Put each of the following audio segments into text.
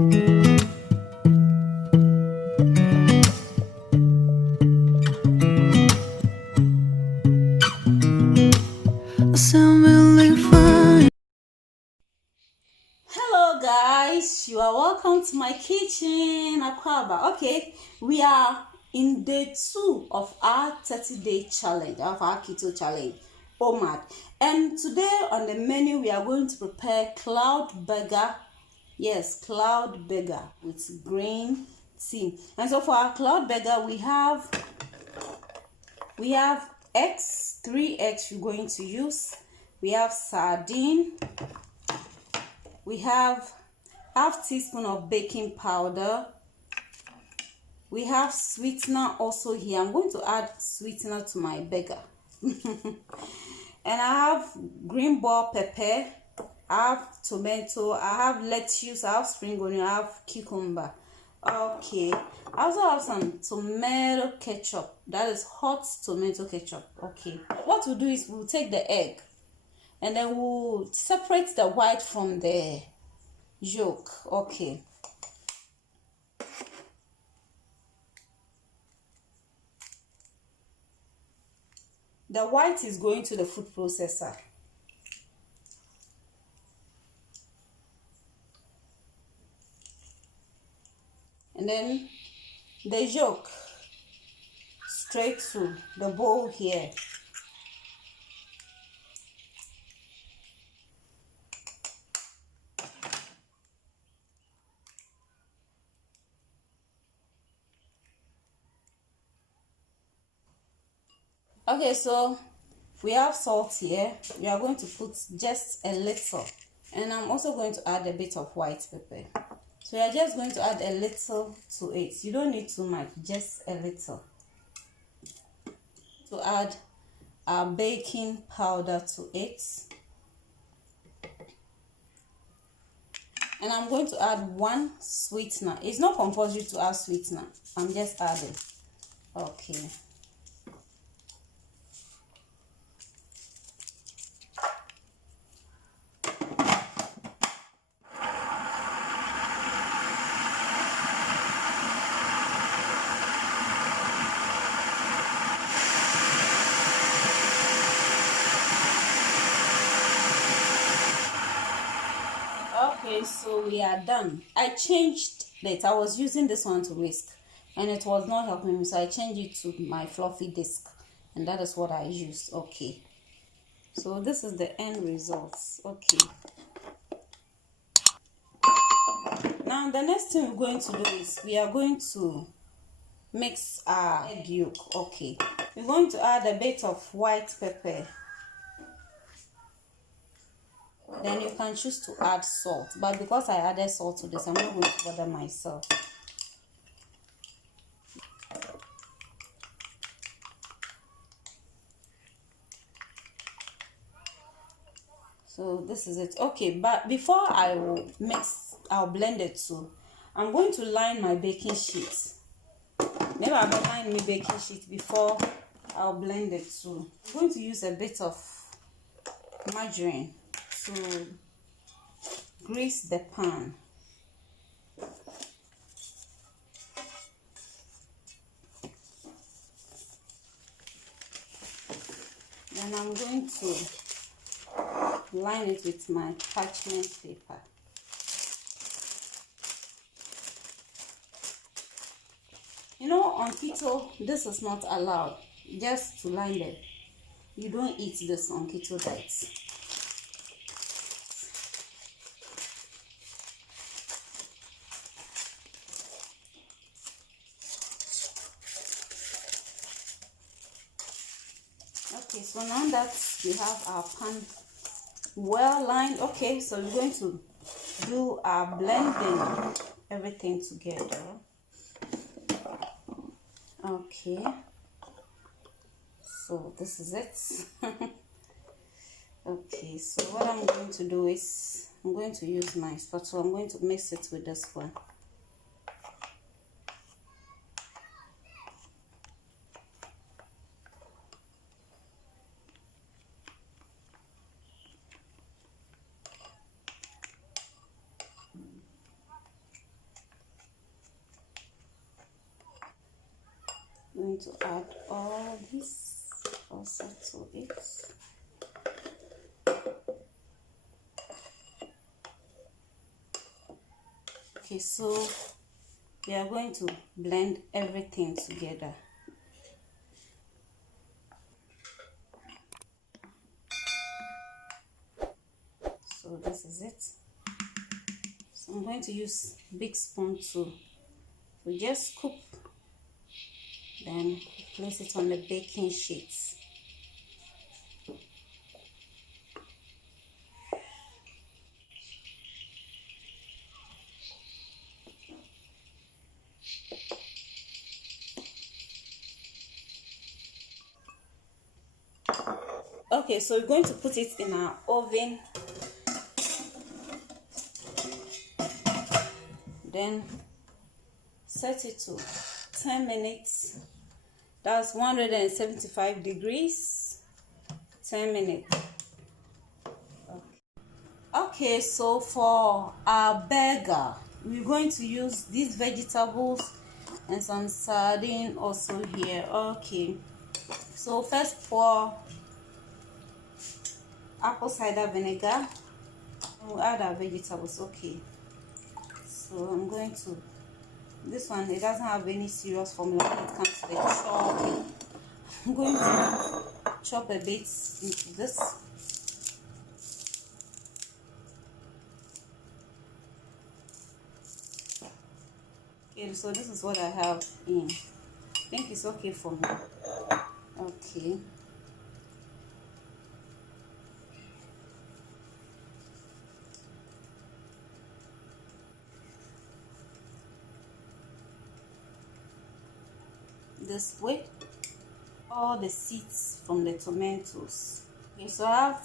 Hello guys, you are welcome to my kitchen, Akwaba. Okay, we are in day 2 of our 30-day challenge, of our keto challenge, OMAD. And today on the menu we are going to prepare cloud burger. Yes, cloud burger with green tea. And so for our cloud burger we have eggs, 3 eggs we're going to use. We have sardine. We have half teaspoon of baking powder. We have sweetener also here. I'm going to add sweetener to my burger. And I have green bell pepper. I have tomato. I have lettuce. I have spring onion. I have cucumber. Okay. I also have some tomato ketchup. That is hot tomato ketchup. Okay. What we'll do is we'll take the egg and then we'll separate the white from the yolk. Okay. The white is going to the food processor. And then the yolk straight to the bowl here. Okay, so we have salt here. We are going to put just a little. And I'm also going to add a bit of white pepper. So we are just going to add a little to it. You don't need too much, just a little. To add our baking powder to it. And I'm going to add 1 sweetener. It's not compulsory to add sweetener. I'm just adding. Okay. Okay, so we are done. I changed it. I was using this one to whisk and it was not helping me, so I changed it to my fluffy disc, and that is what I used. Okay, so this is the end results. Okay, now the next thing we're going to do is we are going to mix our egg yolk. Okay, we're going to add a bit of white pepper. Then you can choose to add salt, but because I added salt to this, I'm not going to bother myself. So this is it. Okay, but before I will I'll blend it too. I'm going to line my baking sheet. Maybe I'll line my baking sheet before I'll blend it too. I'm going to use a bit of margarine to grease the pan. Then I'm going to line it with my parchment paper. You know, on keto, this is not allowed. Just to line it. You don't eat this on keto diets. Okay, so now that we have our pan well lined, okay, so we're going to do our blending everything together. Okay, so this is it. Okay, so what I'm going to do is I'm going to use my spatula. I'm going to mix it with this one. going to add all this also to it. Okay, so we are going to blend everything together. So this is it. So I'm going to use big spoon to just scoop, then place it on the baking sheets. Okay, so we're going to put it in our oven. Then set it to 10 minutes. That's 175 degrees. 10 minutes. Okay, so for our burger, we're going to use these vegetables and some sardine also here. Okay, so first pour apple cider vinegar. We'll add our vegetables. Okay, so I'm going to, this one, it doesn't have any serious formula when it comes to the chopping. I'm going to chop a bit into this. Okay, so this is what I have in. I think it's okay for me. Okay. This way, all the seeds from the tomatoes. Okay, so I have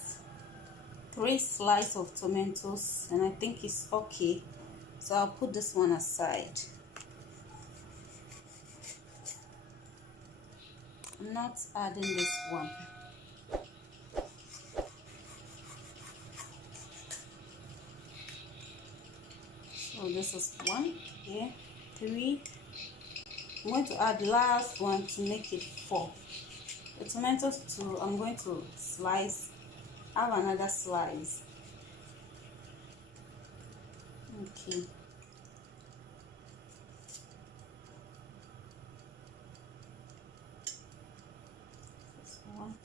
3 slices of tomatoes and I think it's okay. So I'll put this one aside. I'm not adding this one. So this is 1, okay, 3. I'm going to add last one to make it 4. The tomatoes too, I'm going to slice. Have another slice. Okay.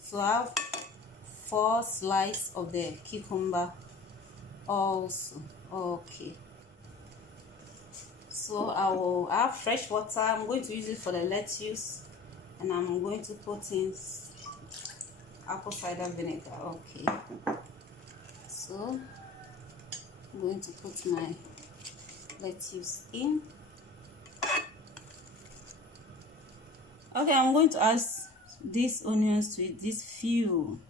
So I have 4 slices of the cucumber also. Okay. So I will have fresh water. I'm going to use it for the lettuce, and I'm going to put in apple cider vinegar. Okay. So I'm going to put my lettuce in. Okay, I'm going to add these onions to it, this few.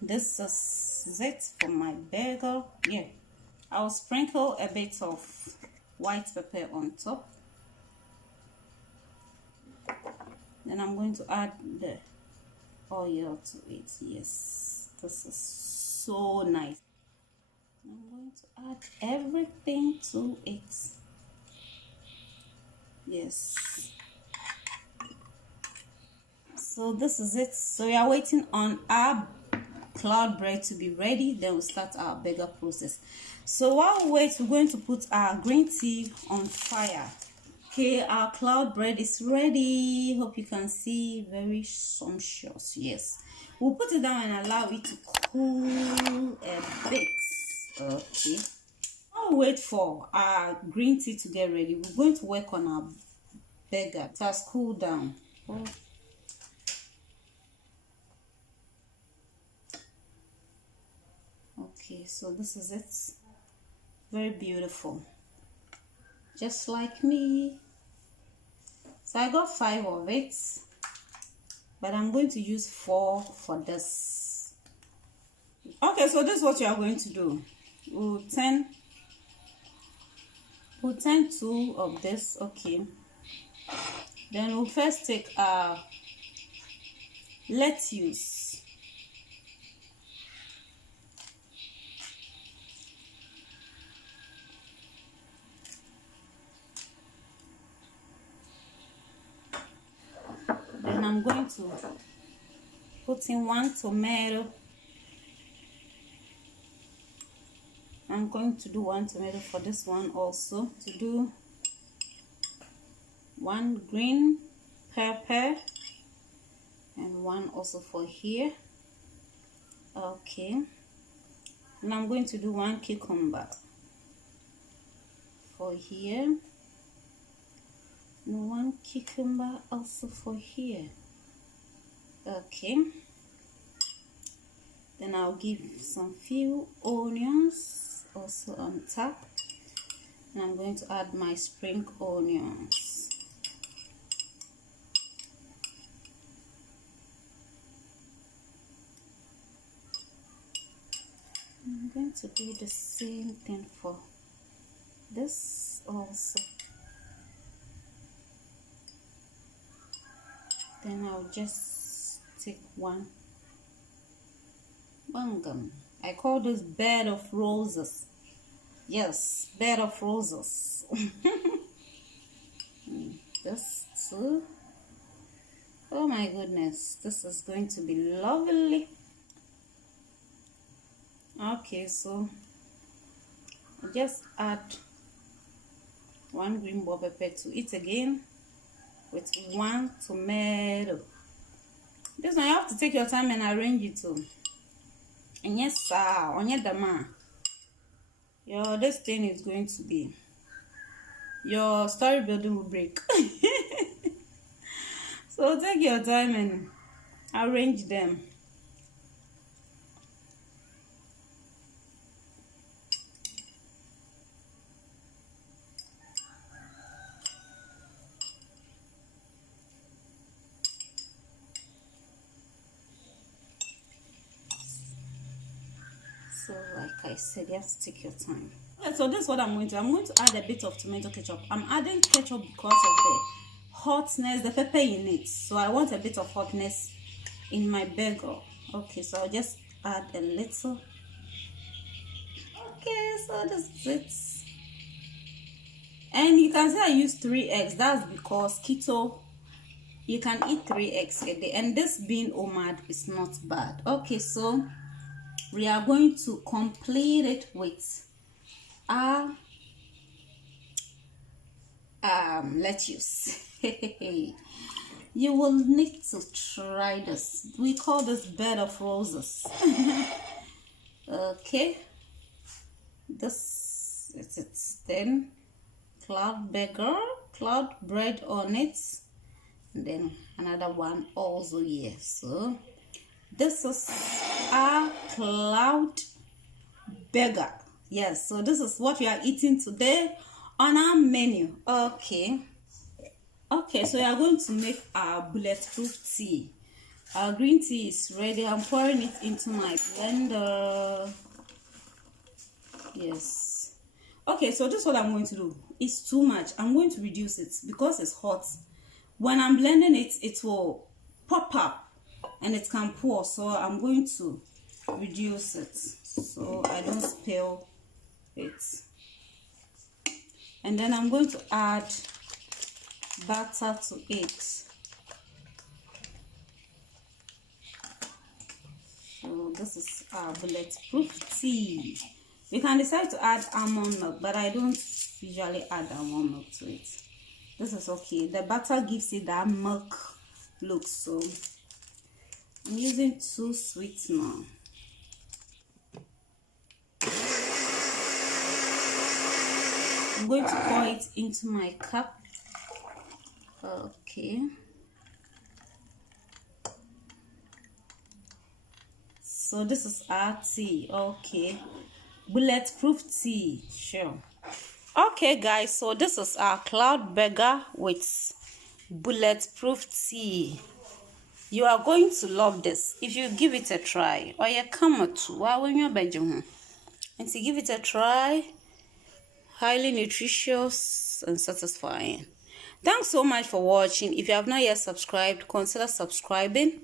This is it for my burger. Yeah, I'll sprinkle a bit of white pepper on top. Then I'm going to add the oil to it. Yes, this is so nice. I'm going to add everything to it. Yes. So this is it. So we are waiting on our cloud bread to be ready, then we'll start our burger process. So while we wait, we're going to put our green tea on fire. Okay, our cloud bread is ready. Hope you can see, very sumptuous. Yes, we'll put it down and allow it to cool a bit. Okay, while we wait for our green tea to get ready, we're going to work on our burger. It has cooled down. Okay, so this is it. Very beautiful, just like me. So I got 5 of it, but I'm going to use 4 for this. Okay, so this is what you are going to do. We'll turn 2 of this. Okay, then we'll first take our lettuce. I'm going to put in 1 tomato. I'm going to do 1 tomato for this one also, to do 1 green pepper and 1 also for here. Okay, and I'm going to do 1 cucumber for here and 1 cucumber also for here. Okay, then I'll give some few onions also on top, and I'm going to add my spring onions. I'm going to do the same thing for this also. Then I'll just take 1 gum. I call this bed of roses. Yes, bed of roses. This too. Oh my goodness, this is going to be lovely. Okay, so just add 1 green bell pepper to it again with 1 tomato. This one you have to take your time and arrange it too. And yes, on your dama, this thing is going to be, your story building will break. So take your time and arrange them. So like I said, you have to take your time. Okay, so this is what I'm going to do. I'm going to add a bit of tomato ketchup. I'm adding ketchup because of the hotness, the pepper in it. So I want a bit of hotness in my burger. Okay, so I'll just add a little. Okay, so this is it. And you can say I use 3 eggs. That's because keto, you can eat 3 eggs a day. And this being OMAD is not bad. Okay, so we are going to complete it with our lettuce. You will need to try this. We call this bed of roses. Okay, this is it. Then cloud burger, cloud bread on it, and then another one also here. So this is our cloud burger. Yes, so this is what we are eating today on our menu. Okay, so we are going to make our bulletproof tea. Our green tea is ready. I'm pouring it into my blender. Yes. Okay, so this is what I'm going to do. It's too much. I'm going to reduce it because it's hot. When I'm blending it, it will pop up and it can pour. So I'm going to reduce it so I don't spill it. And then I'm going to add butter to it. So this is our bulletproof tea. You can decide to add almond milk, but I don't usually add almond milk to it. This is okay. The butter gives it that milk look. So I'm using 2 sweetener. I'm going to pour it into my cup. Okay. So this is our tea. Okay. Bulletproof tea. Sure. Okay, guys. So this is our cloud burger with bulletproof tea. You are going to love this if you give it a try. Or you come to when you're bedroom. And to give it a try. Highly nutritious and satisfying. Thanks so much for watching. If you have not yet subscribed, consider subscribing.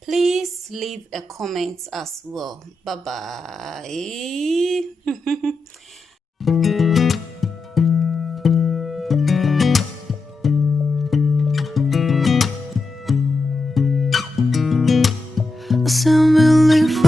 Please leave a comment as well. Bye bye. live